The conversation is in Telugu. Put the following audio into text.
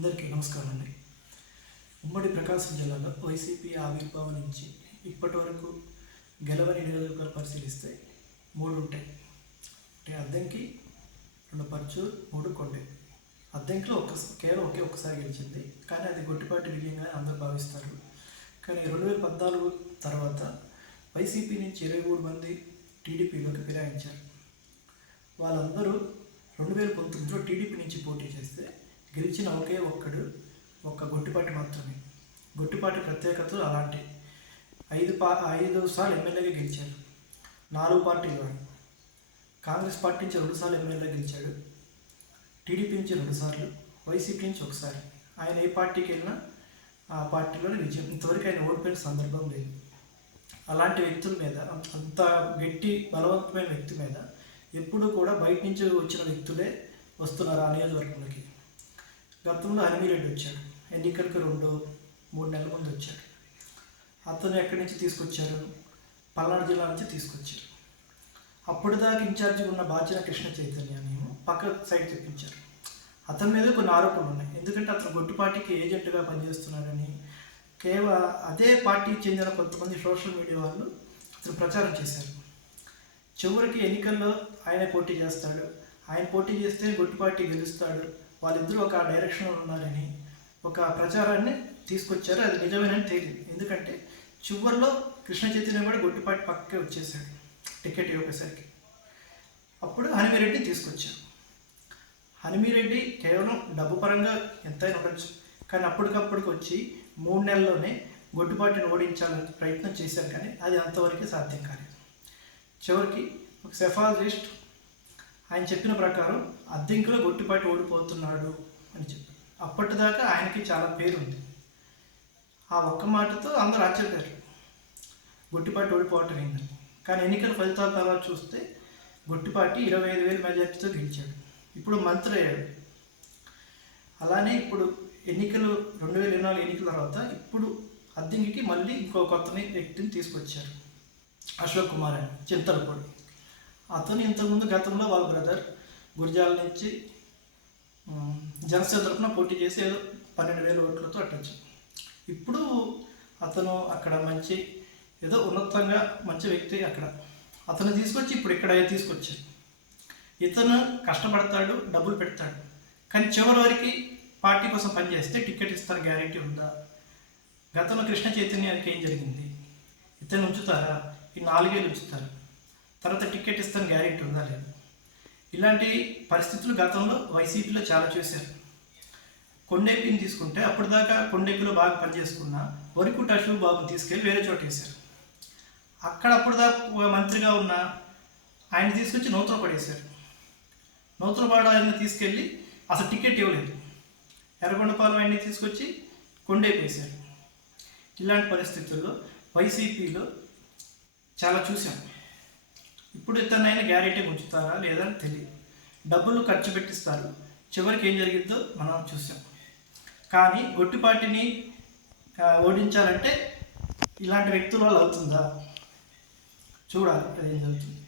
అందరికీ నమస్కారం అండి ఉమ్మడి ప్రకాశం జిల్లాలో వైసీపీ ఆవిర్భావం నుంచి ఇప్పటి వరకు గెలవని నియోజకవర్గాలు పరిశీలిస్తే మూడు ఉంటాయి అంటే అద్దెంకి రెండు పర్చూర్ మూడు కొండే. అద్దెంకిలో ఒక కేవలం ఒకే ఒక్కసారి గెలిచింది. కానీ అది గొట్టిపాటి విజయంగా అందరూ భావిస్తారు. కానీ రెండు వేల పద్నాలుగు తర్వాత వైసీపీ నుంచి ఇరవై మూడు మంది టీడీపీలోకి ఫిరాయించారు. వాళ్ళందరూ రెండు వేల పంతొమ్మిదిలో టీడీపీ నుంచి పోటీ చేస్తే గెలిచిన ఒకే ఒక్కడు ఒక్క గొట్టిపాటి మాత్రమే. గొట్టిపాటి ప్రత్యేకతలు అలాంటి. ఐదు పా ఐదు సార్లు ఎమ్మెల్యేగా గెలిచాడు నాలుగు పార్టీలు కాంగ్రెస్ పార్టీ నుంచి రెండుసార్లు ఎమ్మెల్యేగా గెలిచాడు. టీడీపీ నుంచి రెండుసార్లు వైసీపీ నుంచి ఒకసారి. ఆయన ఏ పార్టీకి వెళ్ళినా ఆ పార్టీలోనే విజయం. ఇంతవరకు ఆయన ఓడిపోయిన సందర్భం లేదు. అలాంటి వ్యక్తుల మీద అంత- అంత గట్టి బలవంతమైన వ్యక్తి మీద ఎప్పుడు కూడా బయట నుంచి వచ్చిన వ్యక్తులే వస్తున్నారు ఆ నియోజకవర్గంలోకి? గతంలో హనిమిరెడ్డి వచ్చాడు. ఎన్నికలకు రెండు మూడు నెలల ముందు వచ్చాడు. అతను ఎక్కడి నుంచి తీసుకొచ్చారు? పల్నాడు జిల్లా నుంచి తీసుకొచ్చారు. అప్పటిదాకా ఇన్ఛార్జ్ ఉన్న బాచిన కృష్ణ చైతన్యాన్ని పక్క సైడ్ తెప్పించారు. అతని మీద కొన్ని ఆరోపణలు ఉన్నాయి. ఎందుకంటే అతను గొడ్డు పార్టీకి ఏజెంట్గా పనిచేస్తున్నాడని కేవలం అదే పార్టీకి చెందిన కొంతమంది సోషల్ మీడియా వాళ్ళు అతను ప్రచారం చేశారు. చివరికి ఎన్నికల్లో ఆయన పోటీ చేస్తాడు. ఆయన పోటీ చేస్తే గొడ్డు పార్టీ గెలుస్తాడు. వాళ్ళిద్దరూ ఒక డైరెక్షన్లో ఉన్నారని ఒక ప్రచారాన్ని తీసుకొచ్చారు. అది నిజమేనని తేలింది. ఎందుకంటే చివరిలో కృష్ణ చైతన్య కూడా గొడ్డుపాటి పక్కకే వచ్చేసాడు టికెట్ ఇవ్వకేసరికి అప్పుడు హనిమిరెడ్డి తీసుకొచ్చారు. హనిమిరెడ్డి కేవలం డబ్బు పరంగా ఎంతైనా ఉండొచ్చు. కానీ అప్పటికప్పటికి వచ్చి మూడు నెలల్లోనే గొడ్డుపాటిని ఓడించాలని ప్రయత్నం చేశారు కానీ అది అంతవరకు సాధ్యం కాలేదు. చివరికి ఒక సెఫాలజిస్ట్ ఆయన చెప్పిన ప్రకారం అద్దెంకులో గొట్టిపాటి ఓడిపోతున్నాడు అని చెప్పి అప్పటిదాకా ఆయనకి చాలా పేరు ఉంది ఆ ఒక్క మాటతో అందరూ ఆశ్చర్యపోయారు. గొట్టిపాటి ఓడిపోవటం ఏందని. కానీ ఎన్నికల ఫలితాల తర్వాత చూస్తే గొట్టిపాటి ఇరవై ఐదు వేల మెజార్టీతో గెలిచాడు. ఇప్పుడు మంత్రి అయ్యాడు. అలానే ఇప్పుడు ఎన్నికలు రెండు వేల ఇరవై నాలుగు ఎన్నికల తర్వాత ఇప్పుడు అద్దెంకి మళ్ళీ ఇంకో కొత్త వ్యక్తిని తీసుకొచ్చారు. అశోక్ కుమార్ అని చింతలపూడి. అతను ఇంతకుముందు గతంలో వాళ్ళ బ్రదర్ గురిజాల నుంచి జనసేన తరఫున పోటీ చేసి ఏదో పన్నెండు వేల ఓట్లతో అట్టచ్చు ఇప్పుడు అతను అక్కడ మంచి ఏదో ఉన్నతంగా మంచి వ్యక్తి అక్కడ. అతను తీసుకొచ్చి ఇప్పుడు ఇక్కడ తీసుకొచ్చారు ఇతను కష్టపడతాడు డబ్బులు పెడతాడు. కానీ చివరి వరకు పార్టీ కోసం పనిచేస్తే టికెట్ ఇస్తారు గ్యారెంటీ ఉందా? గతంలో కృష్ణ చైతన్యానికి ఏం జరిగింది? ఇతను ఉంచుతారా? ఈ నాలుగేళ్ళు ఉంచుతారు? తర్వాత టికెట్ ఇస్తాను గ్యారెంటీ ఉందా లేదు? ఇలాంటి పరిస్థితులు గతంలో వైసీపీలో చాలా చూశారు. కొండేపిని తీసుకుంటే అప్పటిదాకా కొండేపిలో బాగా పనిచేసుకున్న వరికుట అశోక్ బాబుని తీసుకెళ్ళి వేరే చోట వేశారు. అక్కడ అప్పటిదాకా మంత్రిగా ఉన్న ఆయన తీసుకొచ్చి నూతన పడేశారు నూతన పడాలని ఆయన తీసుకెళ్ళి అసలు టికెట్ ఇవ్వలేదు. ఎర్రగొండపాలెం ఆయన్ని తీసుకొచ్చి కొండేపేశారు ఇలాంటి పరిస్థితుల్లో వైసీపీలో చాలా చూసాం ఇప్పుడు ఇతనైనా గ్యారెంటీ ఉంచుతారా లేదా అని తెలియదు డబ్బులు ఖర్చు పెట్టిస్తారు. చివరికి ఏం జరిగిద్దో మనం చూసాం. కానీ గొట్టిపాటిని ఓడించాలంటే ఇలాంటి వ్యక్తుల వల్ల అవుతుందా? చూడాలి అది ఏం జరుగుతుంది.